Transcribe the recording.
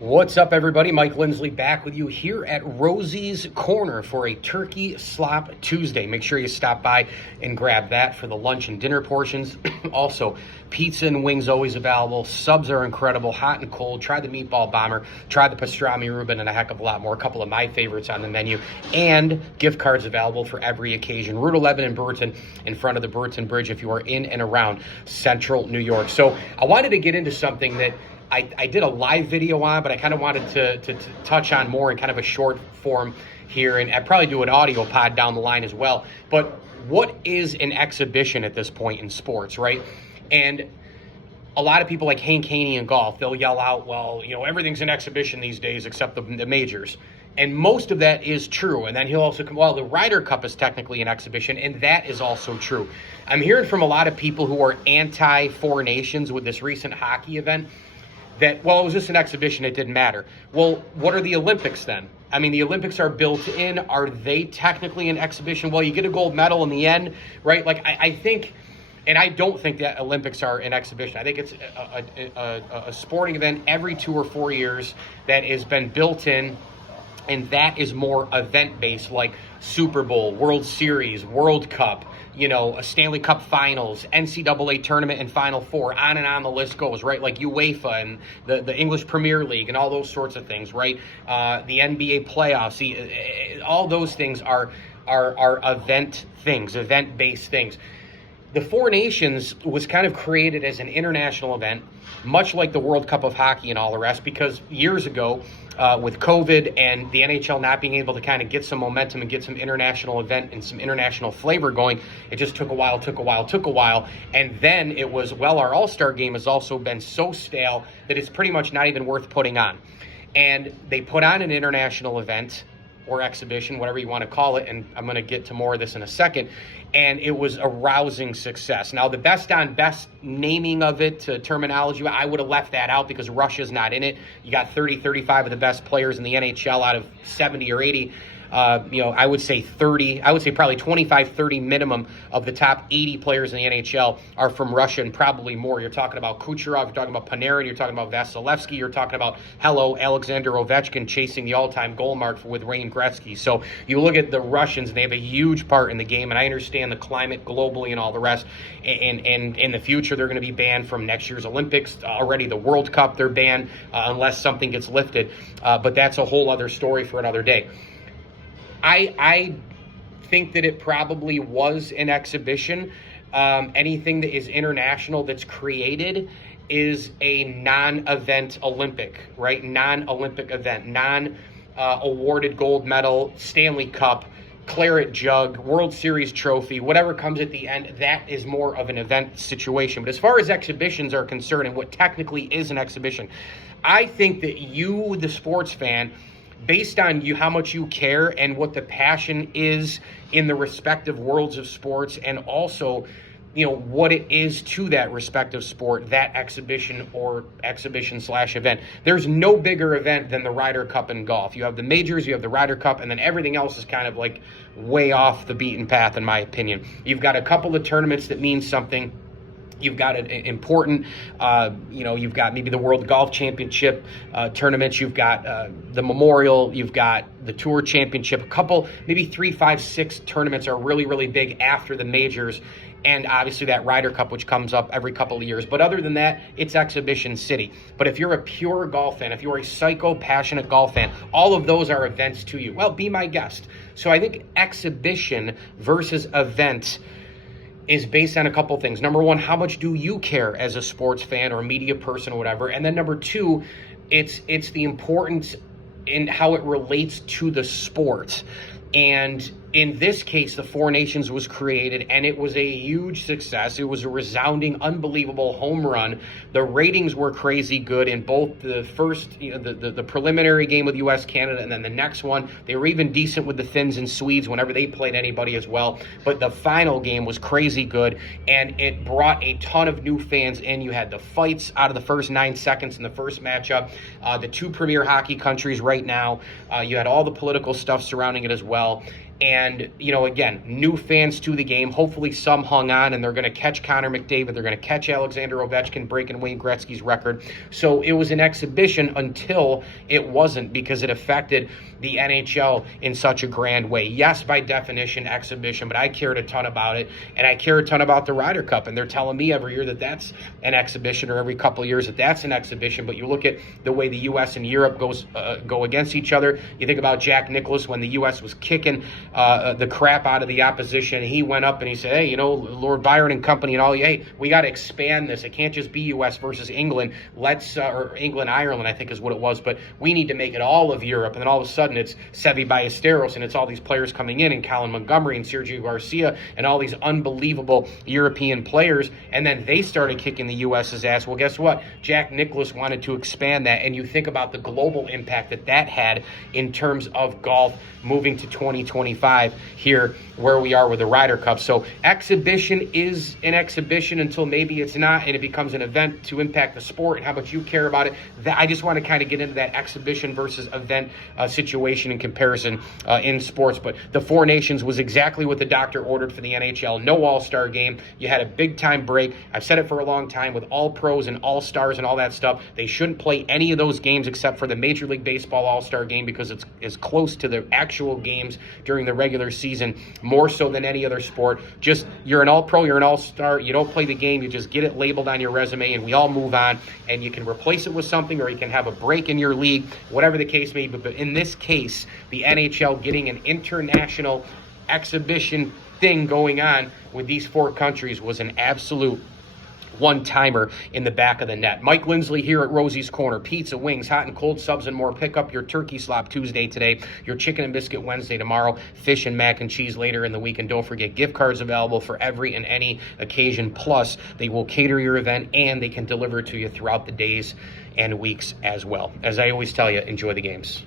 What's up, everybody? Mike Lindsley back with you here at Rosie's Corner for a Turkey Slop Tuesday. Make sure you stop by and grab that for the lunch and dinner portions. Also, pizza and wings always available. Subs are incredible, hot and cold. Try the meatball bomber, try the pastrami Reuben, and a heck of a lot more. A couple of my favorites on the menu, and gift cards available for every occasion. Route 11 in Burton, in front of the Burton Bridge if you are in and around central New York. So I wanted to get into something that I did a live video on, but I kind of wanted to touch on more in kind of a short form here, and I'd probably do an audio pod down the line as well. But what is an exhibition at this point in sports, right? And a lot of people like Hank Haney in golf, they'll yell out, well, you know, everything's an exhibition these days except the majors. And most of that is true. And then he'll also come, well, the Ryder Cup is technically an exhibition, and that is also true. I'm hearing from a lot of people who are anti-Four Nations with this recent hockey event that, well, it was just an exhibition, it didn't matter. Well, what are the Olympics then? I mean, the Olympics are built in. Are they technically an exhibition? Well, you get a gold medal in the end, right? Like, I think, and I don't think that Olympics are an exhibition. I think it's a sporting event every 2 or 4 years that has been built in, and that is more event-based, like Super Bowl, World Series, World Cup, you know, a Stanley Cup Finals, NCAA Tournament and Final Four, on and on the list goes, right? Like UEFA and the English Premier League and all those sorts of things, right? The NBA playoffs, all those things are event things, event-based things. The Four Nations was kind of created as an international event, much like the World Cup of Hockey and all the rest, because years ago, with COVID and the NHL not being able to kind of get some momentum and get some international event and some international flavor going, it just took a while. And then it was, well, our All-Star game has also been so stale that it's pretty much not even worth putting on. And they put on an international event or exhibition, whatever you want to call it, and I'm going to get to more of this in a second, and it was a rousing success. Now, the best on best naming of it, terminology, I would have left that out because Russia's not in it. You got 30, 35 of the best players in the NHL out of 70 or 80. I would say probably 25, 30 minimum of the top 80 players in the NHL are from Russia, and probably more. You're talking about Kucherov, you're talking about Panarin, you're talking about Vasilevsky, you're talking about, Alexander Ovechkin chasing the all-time goal mark with Wayne Gretzky. So you look at the Russians, and they have a huge part in the game, and I understand the climate globally and all the rest, and in the future, they're going to be banned from next year's Olympics. Already the World Cup, they're banned unless something gets lifted, but that's a whole other story for another day. I think that it probably was an exhibition. Anything that is international that's created is a non-event Olympic, right? Non-Olympic event, non-awarded gold medal, Stanley Cup, claret jug, World Series trophy, whatever comes at the end, that is more of an event situation. But as far as exhibitions are concerned and what technically is an exhibition, I think that you, the sports fan, based on how much you care and what the passion is in the respective worlds of sports, and also, what it is to that respective sport, that exhibition or exhibition/event. There's no bigger event than the Ryder Cup in golf. You have the majors, you have the Ryder Cup, and then everything else is kind of like way off the beaten path, in my opinion. You've got a couple of tournaments that mean something. You've got an important, you've got maybe the World Golf Championship tournaments. You've got the Memorial. You've got the Tour Championship. A couple, maybe 3, 5, 6 tournaments are really, really big after the majors. And obviously that Ryder Cup, which comes up every couple of years. But other than that, it's Exhibition City. But if you're a pure golf fan, if you're a psycho passionate golf fan, all of those are events to you. Well, be my guest. So I think exhibition versus event is based on a couple things. Number one, how much do you care as a sports fan or media person or whatever? And then number two, it's the importance in how it relates to the sport. And in this case, the Four Nations was created, and it was a huge success. It was a resounding, unbelievable home run. The ratings were crazy good in both the first, the preliminary game with U.S., Canada, and then the next one. They were even decent with the Finns and Swedes whenever they played anybody as well. But the final game was crazy good, and it brought a ton of new fans in. You had the fights out of the first 9 seconds in the first matchup. The two premier hockey countries right now. You had all the political stuff surrounding it as well. And, again, new fans to the game. Hopefully some hung on, and they're going to catch Connor McDavid. They're going to catch Alexander Ovechkin breaking Wayne Gretzky's record. So it was an exhibition until it wasn't, because it affected the NHL in such a grand way. Yes, by definition, exhibition, but I cared a ton about it, and I care a ton about the Ryder Cup, and they're telling me every year that that's an exhibition, or every couple of years that that's an exhibition. But you look at the way the U.S. and Europe go against each other. You think about Jack Nicklaus when the U.S. was kicking the crap out of the opposition. He went up and he said, hey, Lord Byron and company and all, hey, we got to expand this. It can't just be U.S. versus England. Or England-Ireland, I think is what it was. But we need to make it all of Europe. And then all of a sudden it's Seve Ballesteros, and it's all these players coming in, and Colin Montgomery and Sergio Garcia and all these unbelievable European players. And then they started kicking the U.S.'s ass. Well, guess what? Jack Nicklaus wanted to expand that. And you think about the global impact that had in terms of golf moving to 2025 here where we are with the Ryder Cup. So exhibition is an exhibition until maybe it's not, and it becomes an event to impact the sport. And how much you care about it. I just want to kind of get into that exhibition versus event situation in comparison in sports. But the Four Nations was exactly what the doctor ordered for the NHL. No all-star game. You had a big-time break. I've said it for a long time with all-pros and all-stars and all that stuff. They shouldn't play any of those games except for the Major League Baseball all-star game, because it's as close to the actual games during the regular season, more so than any other sport. Just, you're an all-pro, you're an all-star, you don't play the game, you just get it labeled on your resume, and we all move on, and you can replace it with something, or you can have a break in your league, whatever the case may be. But in this case, the NHL getting an international exhibition thing going on with these four countries was an absolute one-timer in the back of the net. Mike Lindsley here at Rosie's Corner. Pizza, wings, hot and cold subs, and more. Pick up your turkey slop Tuesday today, your chicken and biscuit Wednesday tomorrow, fish and mac and cheese later in the week. And don't forget, gift cards available for every and any occasion. Plus, they will cater your event, and they can deliver to you throughout the days and weeks as well. As I always tell you, enjoy the games.